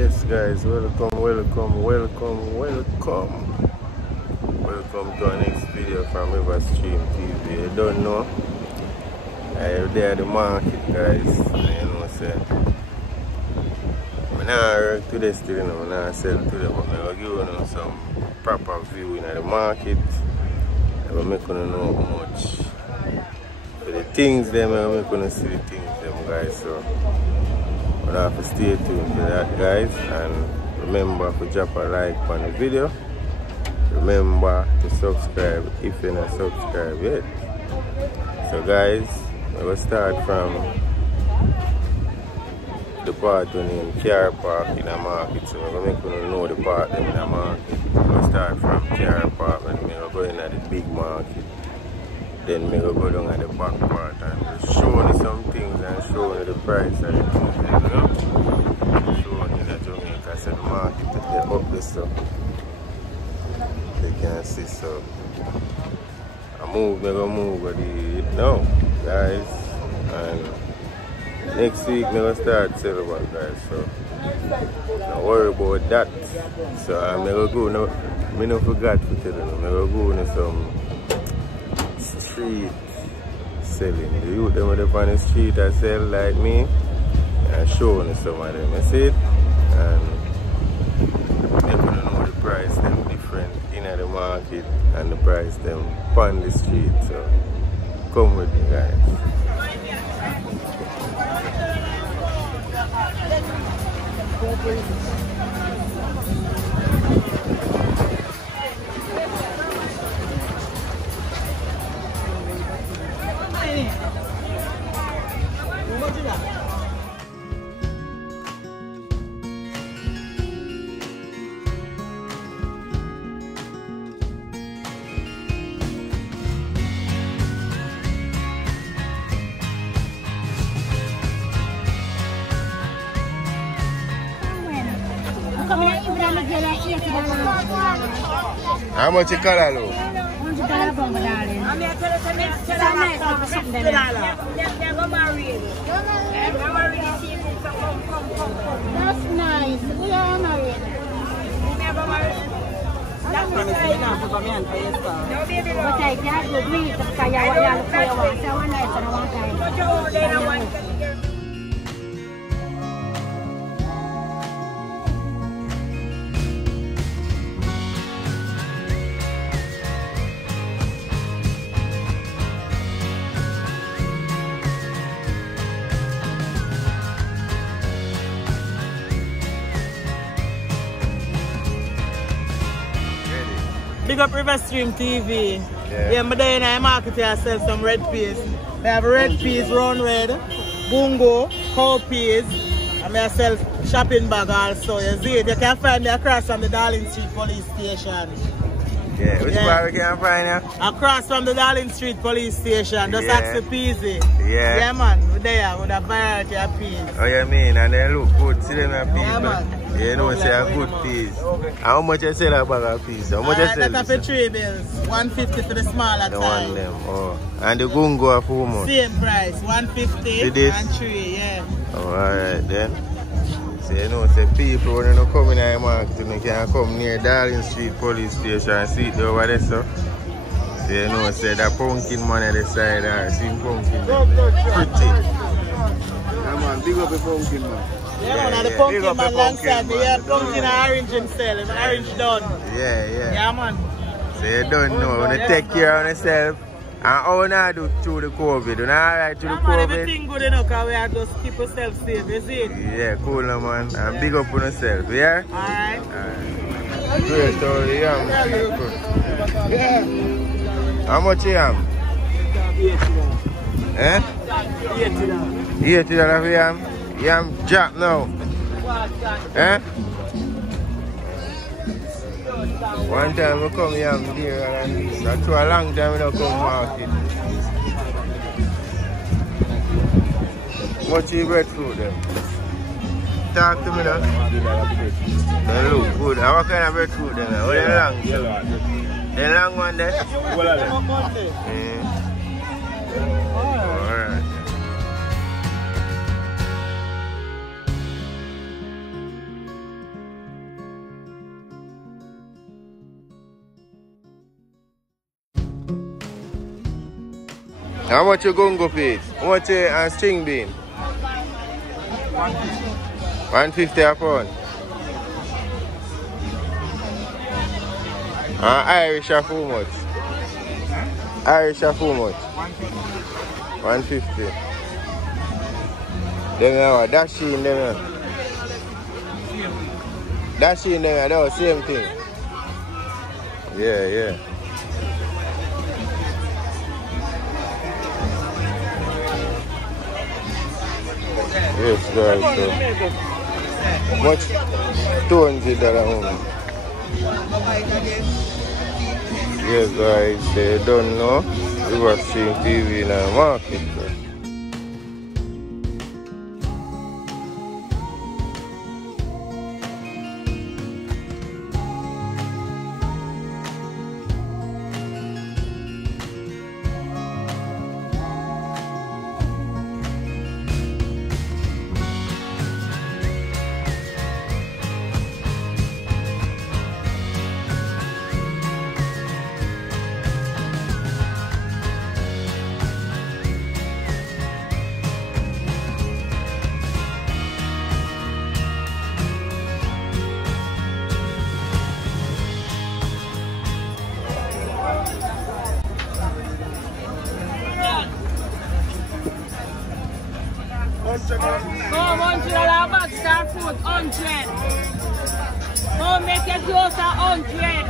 Yes guys, welcome to our next video from Riverstream TV. You don't know, I'm there at the market guys, you know what I'm saying. I'm not work today still, you know, I'm not sell today, but I'm going to give you some proper view in the market. I'm going to make you know how much. For the things them, I'm going to make you see the things them guys, so you have to stay tuned for that guys, and remember to drop a like on the video. Remember to subscribe if you're not subscribed yet. So guys, we'll start from the part named Car Park in the market. So we're going to make you know the part in the market. We'll start from Car Park and we'll go in at the big market. Then we'll go down at the back part and show you some things and show you the price of the things, you know. Show you in the Jamaica, so the market to get up this stuff. You can see, so we're gonna move now, guys. And next week we're gonna start selling about guys, so don't worry about that. So I'm gonna go now. I don't forgot to tell you, I'm gonna go into some street selling. The youth them up on the street that sell like me and show you some of them. You see it? And make you know the price them different in the market and the price them on the street. So come with me guys. How much you color low? $100 darling. That's nice. We are married. But I can't do it because I want to Big up Riverstream TV. Yeah, I'm there in the market here, I sell some red peas. They have red peas, round red, bungo, cow peas, and I sell shopping bag also. You see it, you can find me across from the Darling Street Police Station. Yeah, which part we can find you? Across from the Darling Street Police Station, just ask the peasy. Yeah, man, we're there with a variety of peas. Oh, you mean, and they look good, see them peas. Yeah, man. You know, say a good piece. How much you sell a bag of peas? How much you sell? That's for 3 bills. 150 for the smaller the size. one them. Oh. And the gungo of how much? Same price, 150 and 3, yeah. Oh, alright then. So you know, say people when you come in the market, you can come near Darling Street Police Station and see it over there, so. So you know, say that pumpkin man at the side there, see pumpkin. Pretty. Yeah man, big up the pumpkin man. Yeah, the pumpkin man alongside me. Yeah, pumpkin and orange himself. Orange done. Yeah. Yeah, man. So you don't know, when you take care of yourself, and how you do through the COVID. You know, alright through the COVID? Everything good enough, because we are just keep ourselves safe, you see it? Yeah, cool man. And big up on yourself, yeah? Alright. Great, so the yam. Yeah. How much you yam? $80. $80 for yam? Yam drop now. One time we come here and dear and this. That's a long time we don't come market. What's your breadfruit then? Talk to me now. They look good. What kind of breadfruit then? What are long? The long one there? Alright. How much you gungo piece? How much string bean? 150 a pound. Irish are how much? Irish are how much? 150. Them now, dashi in them. Dashi in them, that same thing. Yeah. Yes, guys. So much $200 Yes, guys, they don't know. We were seeing TV in the market. Go $100 box star food, 100. Go make your clothes 100.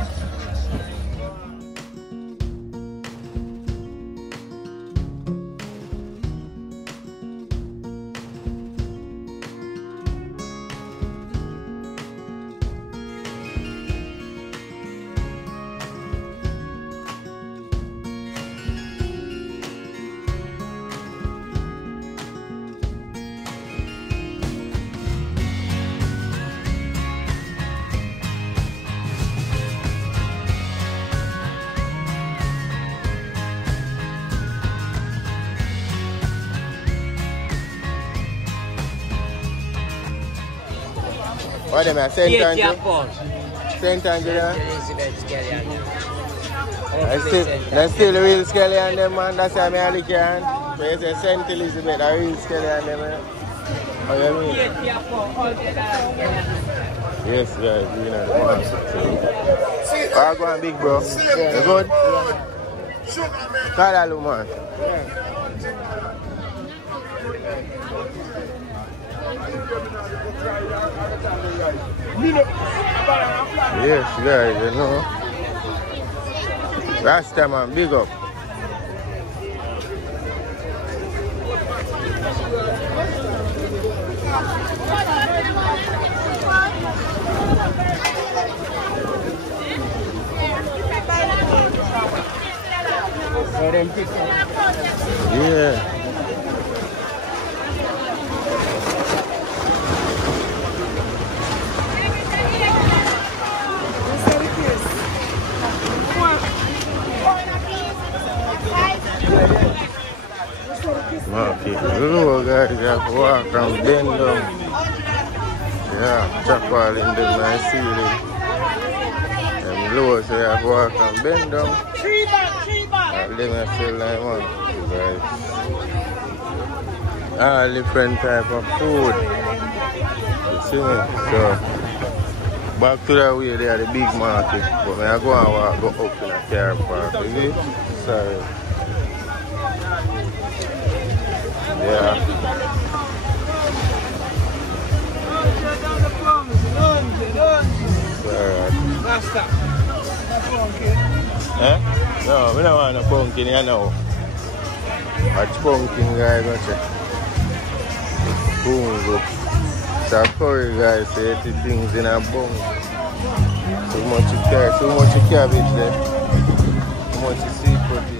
What am I saying? St. Angela? That's still the real Skelly and them, man. That's why I look here. So you say St. Elizabeth, the real Skelly and them, man. How you mean? Yes, guys, you know the market. How go on, big bro? You good? Call that little man. Yes, guys, you know. Rasta man, big up. Yeah. Market low, guys, you have to walk and bend down. Yeah, chop all in the nice ceiling. And low, so you have to walk and bend down. And then I feel like one, guys. All different type of food. You see me? So, back to that way there, the big market. But I go and walk, go up in a car park. You see? Sorry. Yeah. Huh? No, we don't want no pumpkin here now. Watch pumpkin, guys, watch it. Boom, go. It's a curry, guys, so you see things in a bung. So much cabbage there. So much seafood here.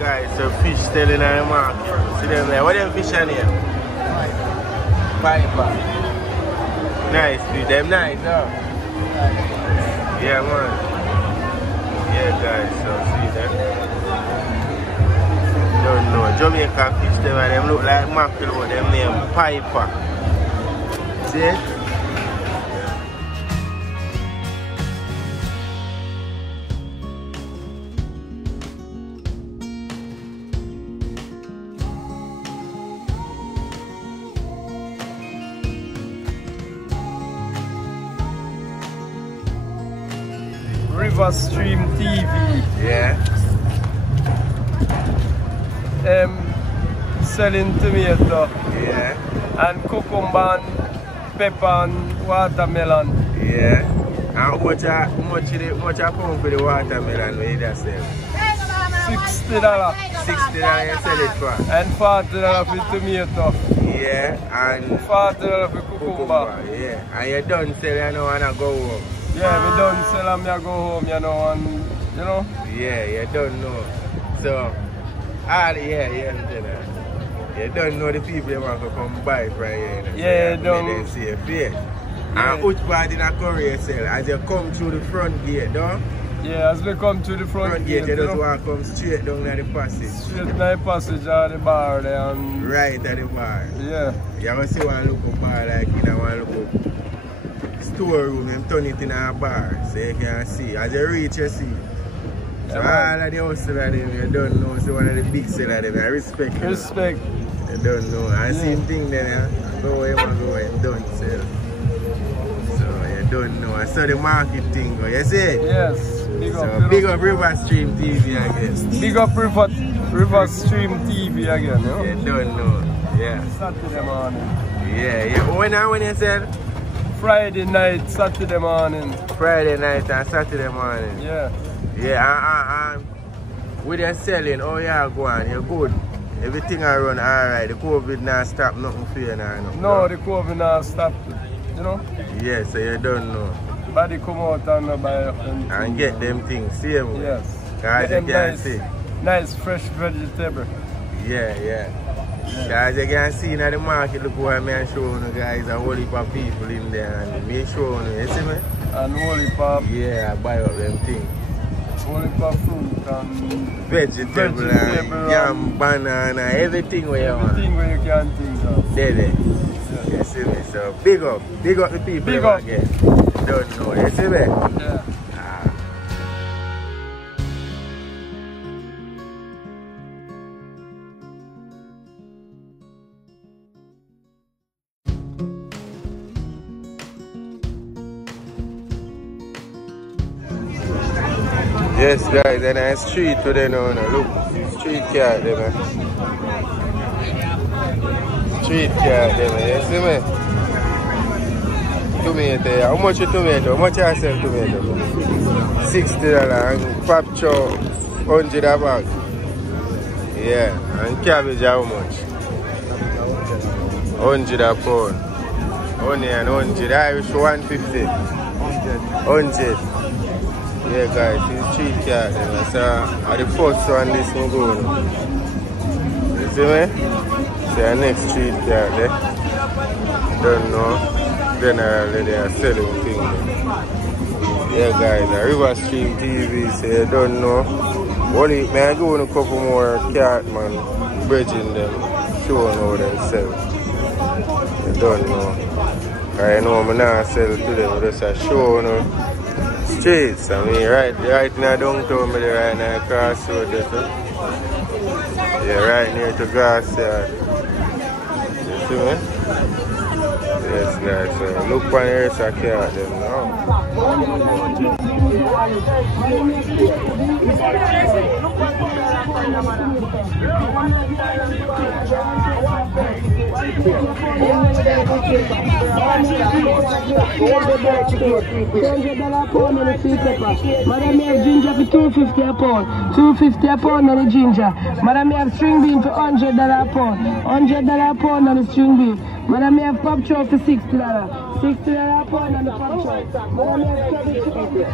guys, so fish selling in the market. See them there. What them fish are here? Piper. Nice fish. Them nice, no? Yeah, man. Yeah, guys, so see them. Don't know. Jamaica fish, them look like mackerel, but them name Piper. See it? River Stream TV. Yeah. Selling tomato. Yeah. And cucumber and pepper and watermelon. Yeah. And how much I pound for the watermelon when you just sell? $60. $60 you sell it for? And $40 for tomato. Yeah. And $40 for cucumber. Yeah. And you done sell, you know, and I go home. Yeah, we done sell and I go home, you know, and you know? Yeah, you don't know. So, you don't know the people that want to come buy from here. Yeah, so don't. They see a face. And which part in a courier sell? As you come through the front gate, don't? Yeah, as we come to the front gate, you just want to come straight down to the passage. Straight down the passage or the bar there. And right at the bar. Yeah. You want to see one look up bar like you know one look up storeroom and turn it in a bar so you can see. As you reach, you see. So all of the hustlers you don't know, so one of the big sellers them, I respect you. Respect. You don't know. I see thing then go where you want to go and don't sell. So you don't know. I saw the market thing go, you see? Yes. Big up, so big up River Stream TV again. Big up River Stream TV again, you know? You don't know. Yeah. Saturday morning. Yeah. When you said? Friday night, Saturday morning. Friday night and Saturday morning. Yeah. Yeah, with your selling, oh yeah, go on, you're good. Everything I run alright, the COVID not stop nothing for you now. No, the COVID not stop, you know? Yeah, so you don't know. Body come out and buy them and get them things, same way. Yes. Because you can see. Nice fresh vegetable. Yeah. Because you can see in the market, look what I'm showing you guys, a whole heap of people in there and me showing you, you see me? And whole heap of... Yeah, I buy up them things. Whole heap of fruit and... Vegetable and yam, banana, everything where you want. Everything where you can think of. There. Yeah. You see me? So big up the people big up. Again. Don't know, you see me? Yeah. Yes guys, and I street today now, look, street car there man. Street car there man, you see me? Tomato, how much is tomato? How much I sell tomato? $60 and pop chow, 100 a bag. Yeah, and cabbage how much? 100 a pound. Onion 100, Irish 150. 100. Yeah guys, it's street car then. So the first one this one go. You see me? So the next street car there. Don't know. Generally they are selling things. Yeah guys, the River Stream TV, so you don't know. Only may I go on a couple more cat man bridging them, showing how they sell. You don't know. I know I'm not sell to them, just a show no. Streets, I mean right now downtown me right now crossroad there. Yeah, right near to Grassy. You see me? Yes guys, so look on here so I can't them now. Madam, you have ginger for $2.50 a pound. $2.50 a pound on the ginger. Madam, you have string bean for $100 a pound. $100 a pound on the string bean. Madam, you have pop chow for $60. $60 a pound on the pop chow. Madam, you have cabbage.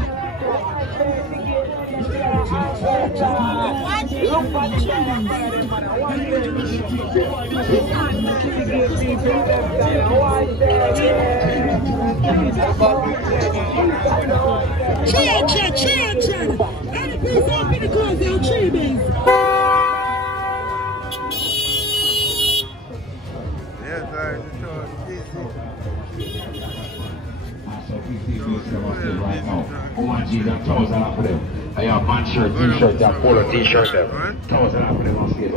Change. And please open the close down tree base. Yes, I just I have man shirt, t-shirt, and polo t-shirt. 1,000 for them on skate.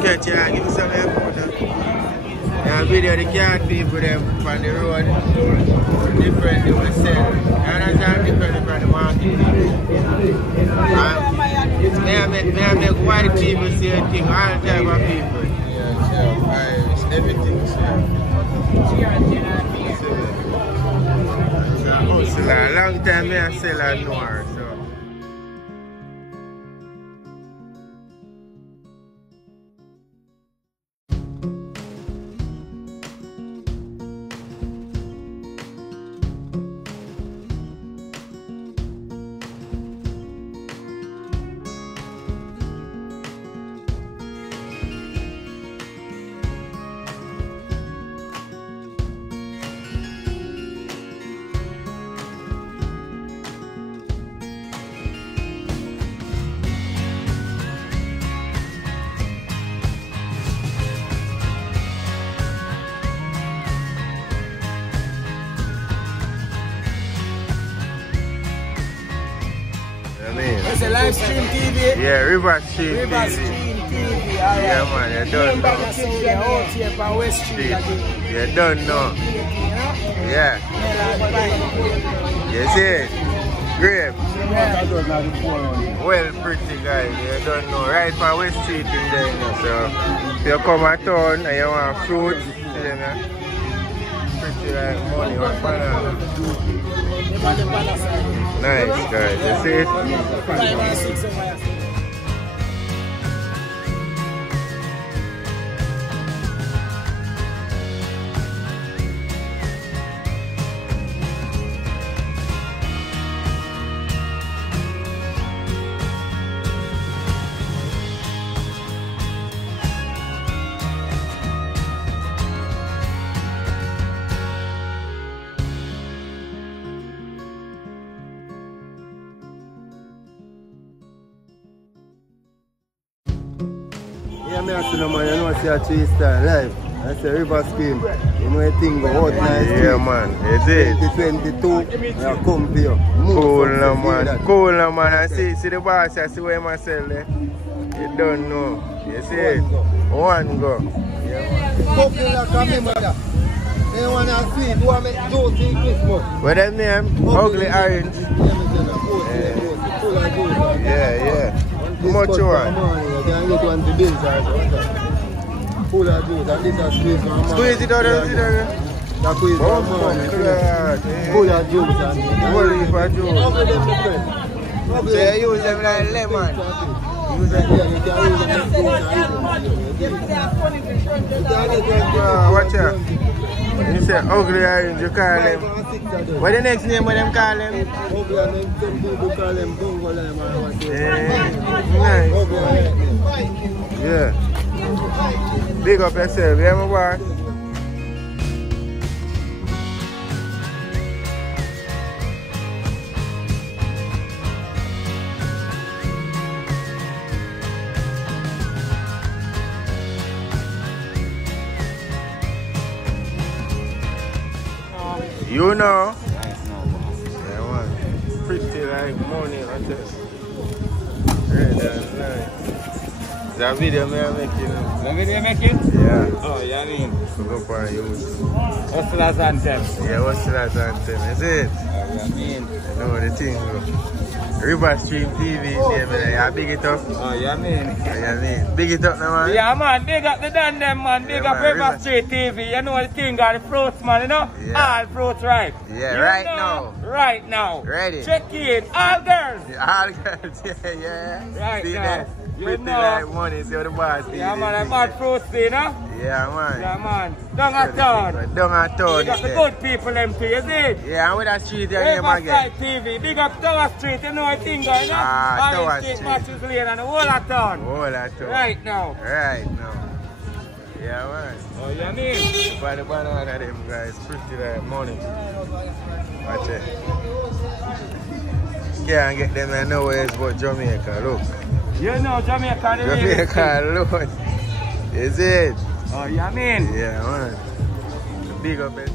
Catch you and give me some help. Yeah, video the cat people them on the road different they will sell. And that's how different from the market. May I make white people say a thing, all type of people. Yeah, Irish, everything. So a long time I sell a noir. It's a live stream TV. Yeah, River Stream TV. River Stream TV. Right. Yeah, man, you don't know. Out here for West Street again. You don't know. Yeah. You see it? Grape. Well, pretty guys. You don't know. Right for West Street in there, you know. So, if you come at town and you want fruits, you know, pretty like money or banana. Nice guys, you see it? 5 and 6 over here. Yeah, I see no man, you know I see a tree star live. I say River Scream. You know a thing go out nice. Yeah man, it's it. 2022, I come to you. Cool no man. Cool no man. I see the boss, I see where myself there. You don't know. You see it? One go. Yeah man. Popular coming mother. They wanna see do I make juice in Christmas. What that name? Ugly Orange. Yeah. How much you want? Full of juice and this is squeeze. Squeeze it out. That squeeze Full of juice and whole heap of juice. So you use them like lemon. Watch out. You say ugly orange, you call them. What the next name of them call them? Nice. Yeah. Big up yourself, yeah, my boy? You know? Yeah, man. Pretty like money, I tell you. Nice. That video me I make you know. That video make it? Yeah. Oh, yeah, I mean. Go for use. Hustlers Anthem. Yeah, Hustlers Anthem. Is it? Oh, yeah, I mean. I know the thing, bro. River Stream TV, yeah, big it up. Oh, yeah, man. Yeah, big it up now, man. Yeah, man, big up the damn them, man. Big up River Street TV. You know the thing, got the fruits, man, you know? Yeah. All fruits, right? Yeah, you right know, now. Right now. Ready. Check in. All girls. Yeah, all girls, yeah. Right see now. that? You Pretty know. like money, see what the boss do. Yeah, man, I'm bad fruits, you know? Yeah, man. Yeah, man. Down at town. Down at town. Big up the good people, them too, you see? Yeah, and with that street your name again? Riverside TV. Big up Tower Street, you know what thing going on? Ah, Tower Street. Street. Matches Lane and the whole of town. Whole of town. Right now. Right now. Yeah, man. Oh, you mean? By the banana them guys, pretty like money. Watch it. Can't get them nowhere but Jamaica, look. You know Jamaica, the Jamaica alone. Is it? Oh, you mean? Yeah, man. Big up it.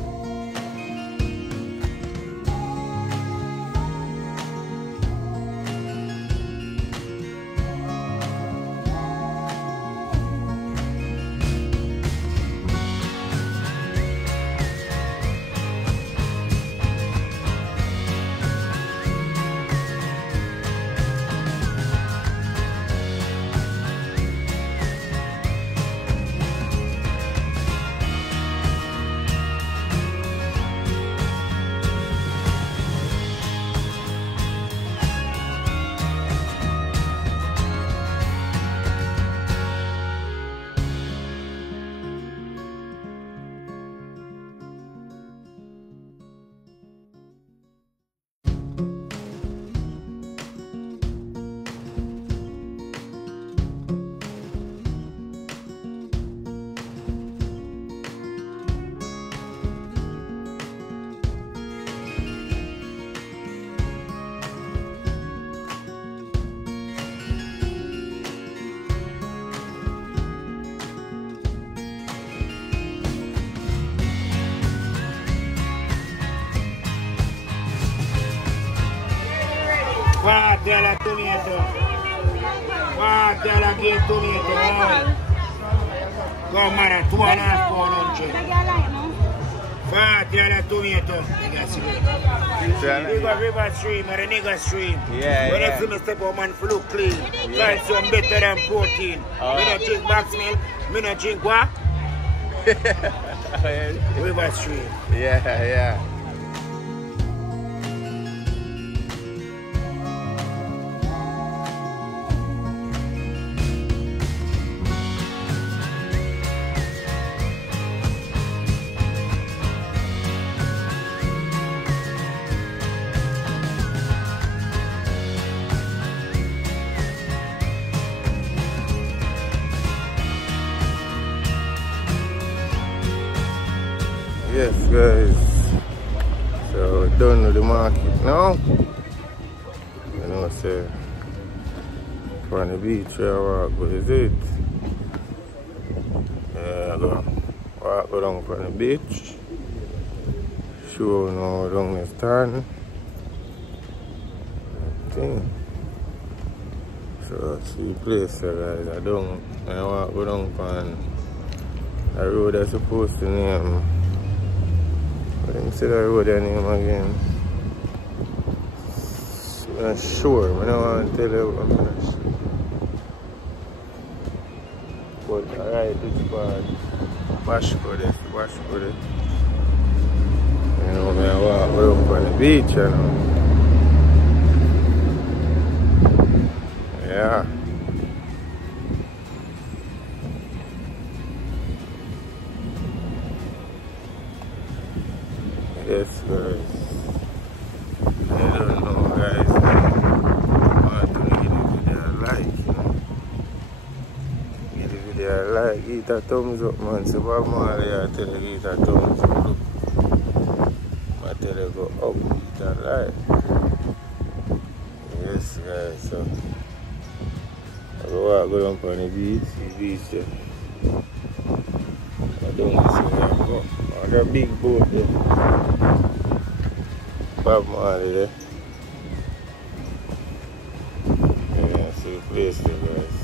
$5 tomato. $5 get tomato. Come on, 2.5 pounds. $5 tomato. You got River Stream or the nigger stream. Yeah, when yeah. you see me step up, man, look clean. Calcium better than protein. Oh. Me not drink box milk. Me not drink what? River Stream. Yeah. Yes, guys. So we're done with the market now. You know, say from the beach where I walk, but is it? Yeah, I go down from the beach. Show now down the stand. Thing. So see place there, guys. I walk go down from the road that's supposed to name. Let me see that road name again. I'm not sure. I don't want to tell you. I'm not sure. But alright, this part. Wash for this. You know, I walk around on the beach, you know. Yeah. Yes, guys. I don't know, guys. I want to give the video a like, you know. Give the video a like. Give it a thumbs up, man. So, Bob Marley, I tell you, give it a thumbs up. Look. I tell you, go up, give it a like. Yes, guys. So, I go down on the beach there. I don't see where I go. The big boat there. Bob Marley there. Yeah, see the place there, guys.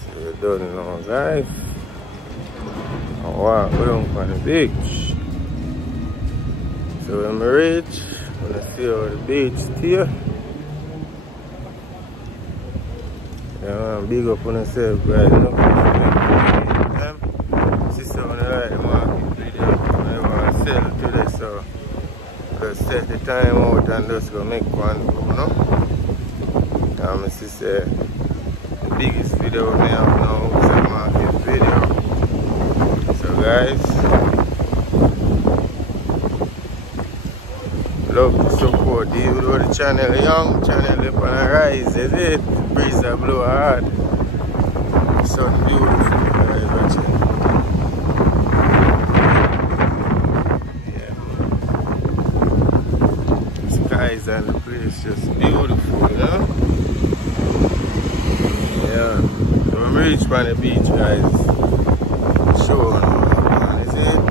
So we're done now, guys. I walk around on the beach. So when I reach, I'm gonna see how the beach here. Yeah, big up on yourself, guys. Don't forget sister, when I like the market video, I want to sell today, so just set the time out and just go make one, you know? My sister, the biggest video we have now is a market video. So, guys, love to support, even though the channel young, channel up on a rise, is it? Breeze that blow hard. So beautiful, guys, watching. Yeah. Skies and the place just beautiful, you know? Yeah. So I'm reached by the beach, guys. Sure, no, is it?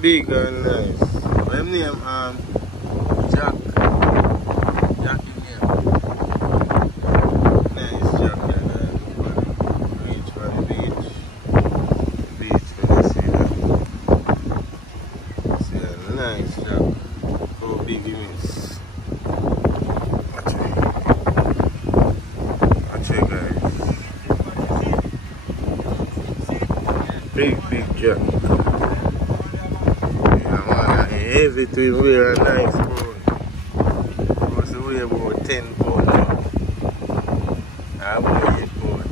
Big and nice. My name Jack. Jack in here. Nice Jack and reach for the beach. The beach when you see that. See a nice Jack. How big it is. Watch it guys. Big Jack. Heavy to him, wear a nice bone. Because he weigh about 10 pounds now. I weigh 8 pounds.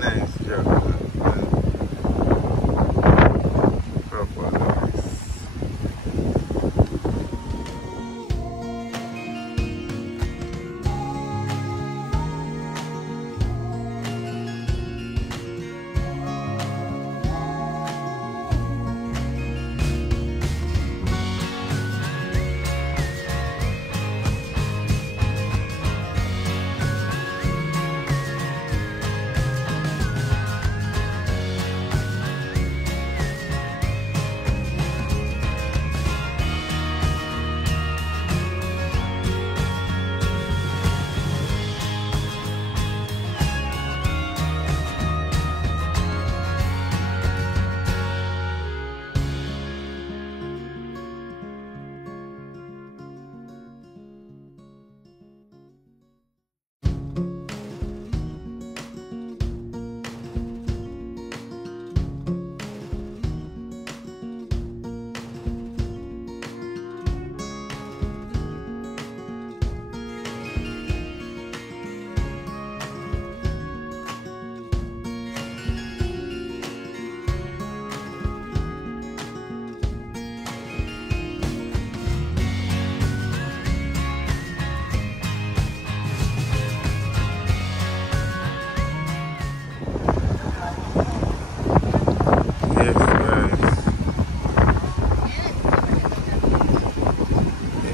Nice job, man. Proper nice.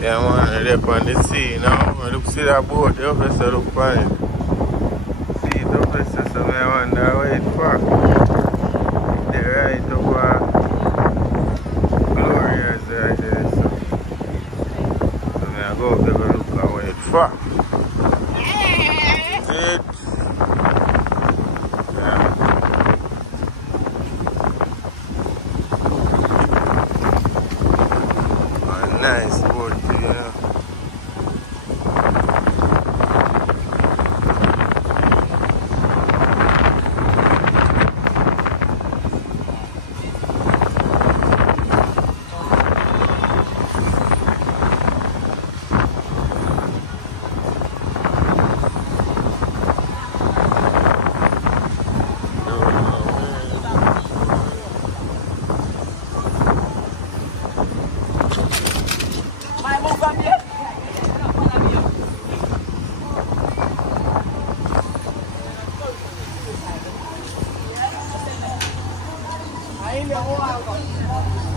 Yeah, man, they're up on the sea now. Look, see that boat, the officer look on it. See the officer, so I wonder where it's for. They're right over Glorious right there, so. So I go up there and look at where it's for. See it? Yeah. Nice boat, yeah. I ain't the whole